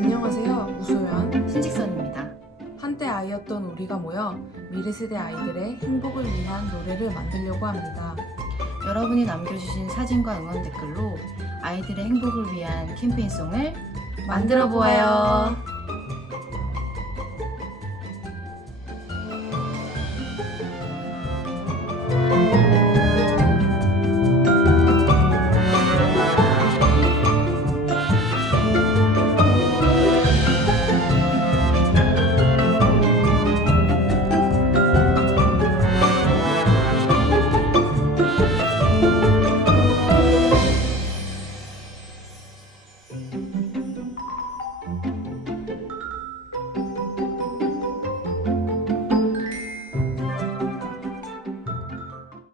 안녕하세요. 우소연. 신직선입니다. 한때 아이였던 우리가 모여 미래 세대 아이들의 행복을 위한 노래를 만들려고 합니다. 여러분이 남겨주신 사진과 응원 댓글로 아이들의 행복을 위한 캠페인송을 만들어 보아요.